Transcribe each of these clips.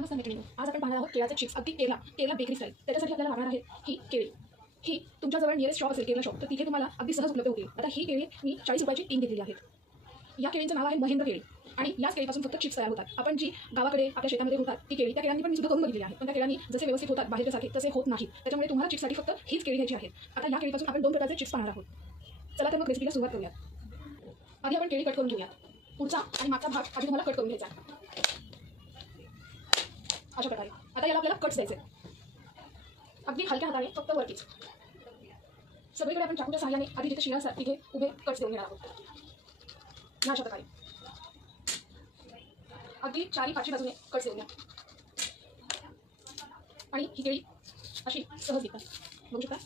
नमस्कार मैत्रिणी, आज आपण पाहणार आहोत केळाचे चिप्स, अगदी केरला बेकरी स्टाईल. त्याच्यासाठी आपल्याला लागणार आहे ही केळी. ही तुमच्याजवळ नियरेस्ट शॉप असेल केरला शॉप, तर तिथे तुम्हाला अगदी सहज उपलब्ध होतील. आता ही केळी मी 40 रुपयाची 3 घेतलेली आहेत. या केळीचं नाव आहे महेंद्र केळी आणि याच केळीपासून फक्त चिप्स तयार होतात. आपण जी गावाकडे आपल्या शेतामध्ये होतात ती केळी, त्या केळ्यांनी पण मी सुद्धा करून बघितली आहे, पण त्या केळ्यांनी जसे व्यवस्थित होतात बाहेरच्या सारखे तसे होत नाहीत. त्याच्यामुळे तुम्हाला चिप्ससाठी फक्त हीच केळी घ्यायची आहेत. आता या केळीपासून आपण 2 प्रकारचे चिप्स पाहणार आहोत. चला तर मग रेसिपीला सुरुवात करूयात. आधी आपण केळी कट करून घेऊयात. पुढचा आणि मागचा भाग आधी तुम्हाला कट करून घ्यायचा आहे अशा प्रकारे. आता याला आपल्याला कट्स द्यायचे अगदी हलक्या हाताने, फक्त वरतीच. सगळीकडे आपण चाकूच्या सहाय्याने आधी जिथे शिरा असतात तिथे उभे कट्स देऊन घेणार आहोत. या अशा प्रकारे अगदी 4-5 बाजूने कट्स देऊया आणि ही केळी अशी सहज दिसतात. बघू शकता.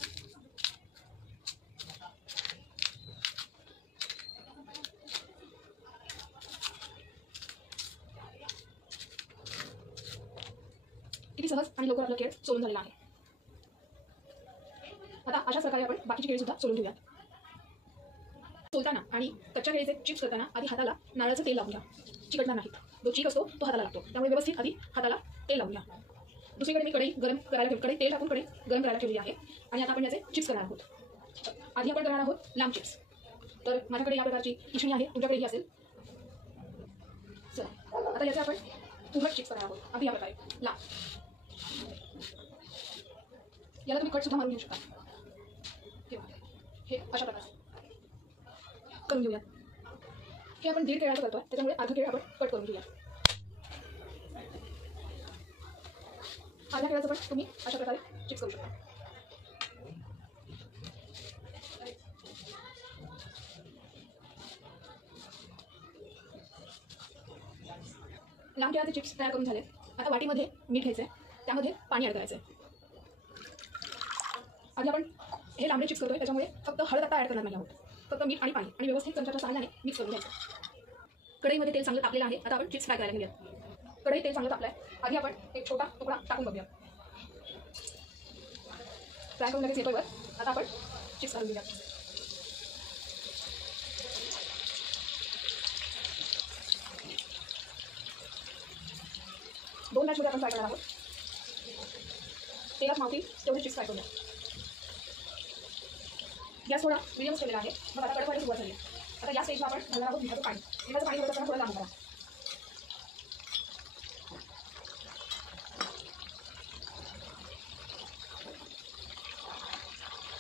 किती सहज आणि लवकर आपला केळ सोलून झालेला आहे. आता अशाच प्रकारे आपण बाकीची केळी सुद्धा सोलून घेऊयात. सोलताना आणि कच्च्या केळीचे चिप्स करताना आधी हाताला नारळाचं तेल लावून घ्या. चिकटणार नाहीत. जो चीक असतो तो हाताला लागतो, त्यामुळे व्यवस्थित आधी हाताला तेल लावून घ्या. दुसरीकडे मी कढई गरम करायला कढई तेल टाकून कढई गरम करायला ठेवली आहे आणि आता आपण याचे चिप्स करणार आहोत. आधी आपण करणार आहोत लांब चिप्स. तर माझ्याकडे या प्रकारची इशणी आहे, तुमच्याकडेही असेल. चला आता याचे आपण उभट चिप्स करणार आहोत अगदी या प्रकारे लांब. याला तुम्ही कट सुद्धा मारून घेऊ शकता. हे अशा प्रकारे करून घेऊया. हे आपण 1.5 केळाचं करतोय, त्याच्यामुळे अर्धा केळ आपण कट करून घेऊया. अर्ध्या केळाचं पण तुम्ही अशा प्रकारे चिप्स करू शकता. लांब केळाचे चिप्स तयार करून झाले. आता वाटीमध्ये मीठ घ्यायचंय, त्यामध्ये पाणी ॲड करायचंय. आधी आपण हे लांबडे चिप्स करतोय, त्याच्यामुळे फक्त हळद आता ॲड करणार नाही आहोत. फक्त मीठ आणि पाणी आणि व्यवस्थित चमच्याच्या सहाय्याने मिक्स करून घ्यायचं. कढईमध्ये तेल चांगलं तापलेलं आहे. आता आपण चिप्स फ्राय करायला घेऊया. कढईत तेल चांगलं तापलं आहे. आधी आपण एक छोटा तुकडा टाकून बघूया. फ्राय करून लगेच येतोय वर. आता आपण चिप्स घालून घेऊया. दोन बॅचमध्ये आपण फ्राय करणार आहोत. तेलात मावतील तेवढे चिप्स फ्राय करूया. गॅस थोडा मिडियम ठेवलेला आहे. मग आता कडक व्हायला सुरुवात झाली. आता या स्टेजला आपण घालणार आहोत मिठाचं पाणी. मिठाचं पाणी घालत असताना थोडं लांब करा.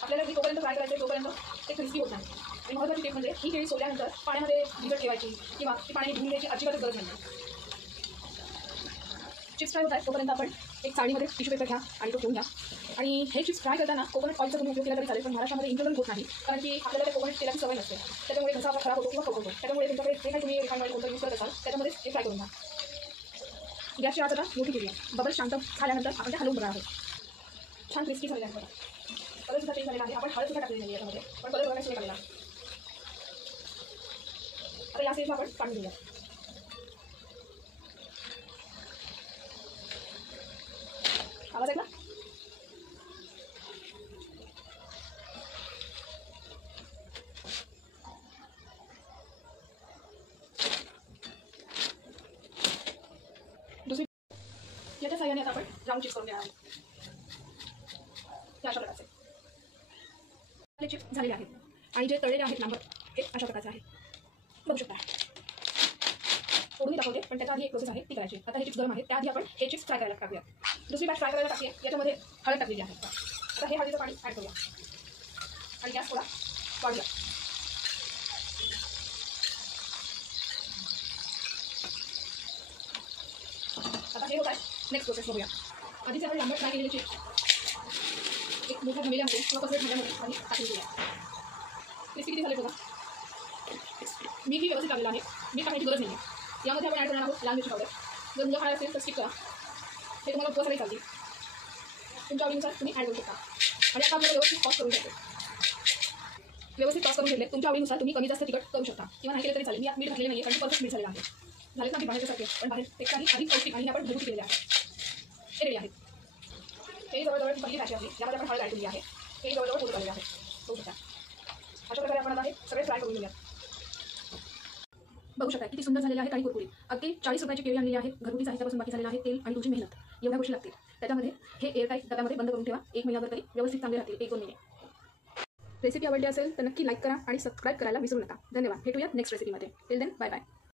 आपल्याला जी तोपर्यंत फ्राय करायचं तोपर्यंत ते क्रिस्पी होत नाही. आणि महत्त्वाची टिप म्हणजे ही केळी सोडल्यानंतर पाण्यामध्ये भिजत ठेवायची किंवा ती पाण्याने धुवून घ्यायची अजिबातच गरज नाही. चिप्स फ्राय होत आहे तोपर्यंत आपण एक चाळीमध्ये टिश्यू पेपर घ्या आणि तो ठेवून घ्या. आणि हे चिप्स फ्राय करताना कोकोनट ऑइलचा तुम्ही उपयोग केला तरी चालेल, पण महाराष्ट्रामध्ये इंटरनल होत नाही, कारण की आपल्याला त्या कोकोनट तेलाची सवय नसते. त्याच्यामुळे घसा आपला खराब होतो किंवा खवखवतो. त्याच्यामुळे तुमच्याकडे जे काही तुम्ही रिफाइंड ऑइल कोणतं यूज करत असाल त्याच्यामध्ये हे फ्राय करून घ्या. गॅसची आवाज आता मोठी केली आहे. बबल शांत झाल्यानंतर आपण ते हलवून बघणार आहोत. छान क्रिस्पी झालेला आहे. कलर सुद्धा चेंज झालेला आहे. आपण हळद सुद्धा टाकलेली नाही याच्यामध्ये, पण कलर बघायला सुरू झालेला. आता या स्टेजला आपण काढून घेऊया. आवाज ऐकला? दुसरी याच्या साह्याने आता आपण राऊंड चिप्स करून घेणार आहोत. हे अशा प्रकारचे आपले चिप्स झालेले आहेत आणि जे तळलेले आहेत लांबट हे अशा प्रकारचे आहेत. बघू शकता. फोडून दाखवते, पण त्याच्या आधी एक प्रोसेस आहे ती करायची. आता हे चिप्स गरम आहेत, त्याआधी आपण हे चिप्स फ्राय करायला टाकूया. दुसरी बॅच फ्राय करायला टाकूया. याच्यामध्ये हळद टाकलेली आहे. आता हे हळदीचं पाणी ॲड करूया आणि गॅस थोडा वाढूया. आता हे होत आहे. नेक्स्ट प्रोसेस बघूया. आधीच आपण लांबट फ्राय केलेले चिप्स एक मोठ्या घमेल्यामध्ये किंवा कसं भांड्यामध्ये आधी टाकून घेऊया. क्रिस्पी किती झाले बघा. मीठही व्यवस्थित टाकलेलं आहे. मीठ टाकण्याची गरज नाही आहे. यामध्ये आपण ॲड करणार आहोत लाल मिरची पावडर. जर मुलं खायला असेल तर स्किप करा. हे तुम्हाला उपवासालाही चालते. तुमच्या आवडीनुसार तुम्ही ॲड करू शकता. आणि आता आपल्याला व्यवस्थित टॉस करून घ्यायचे. व्यवस्थित टॉस करून घेतले. तुमच्या आवडीनुसार तुम्ही कमी जास्त तिखट करू शकता किंवा नाही केलं तरी चालेल. मी यात मीठ घातलेलं नाही आहे, कारण परफेक्ट मीठ झालेलं आहे. झाले ना की बाहेरच्यासारखे, पण बाहेरपेक्षाही अधिक पौष्टिक आणि आपण घरगुती केलेले आहे. हे रेडी आहेत. हे जवळजवळ पहिली भाजी आपली. यामध्ये आपण हळद ॲड केली आहे. हे जवळजवळ होत आलेले आहे. बघू शकता. अशा प्रकारे आपण आता हे सगळे फ्राय करून घेऊया. बघू शकता किती सुंदर झालेले आहेत आणि कुरकुरीत. अगदी 40 रुपयाची केळी आणलेली आहेत, घरगुती साहित्यापासून बाकी झालेलं आहे, तेल आणि तुमची मेहनत, एवढ्या गोष्टी लागतील. त्याच्यामध्ये हे एअरटाईट डब्यामध्ये बंद करून ठेवा, 1 महिनाभर तरी व्यवस्थित चांगले राहतील, 1-2 महिने. रेसिपी आवडली असेल तर नक्की लाईक करा आणि सबस्क्राईब करायला विसरू नका. धन्यवाद. भेटूया नेक्स्ट रेसिपीमध्ये. Till then bye bye.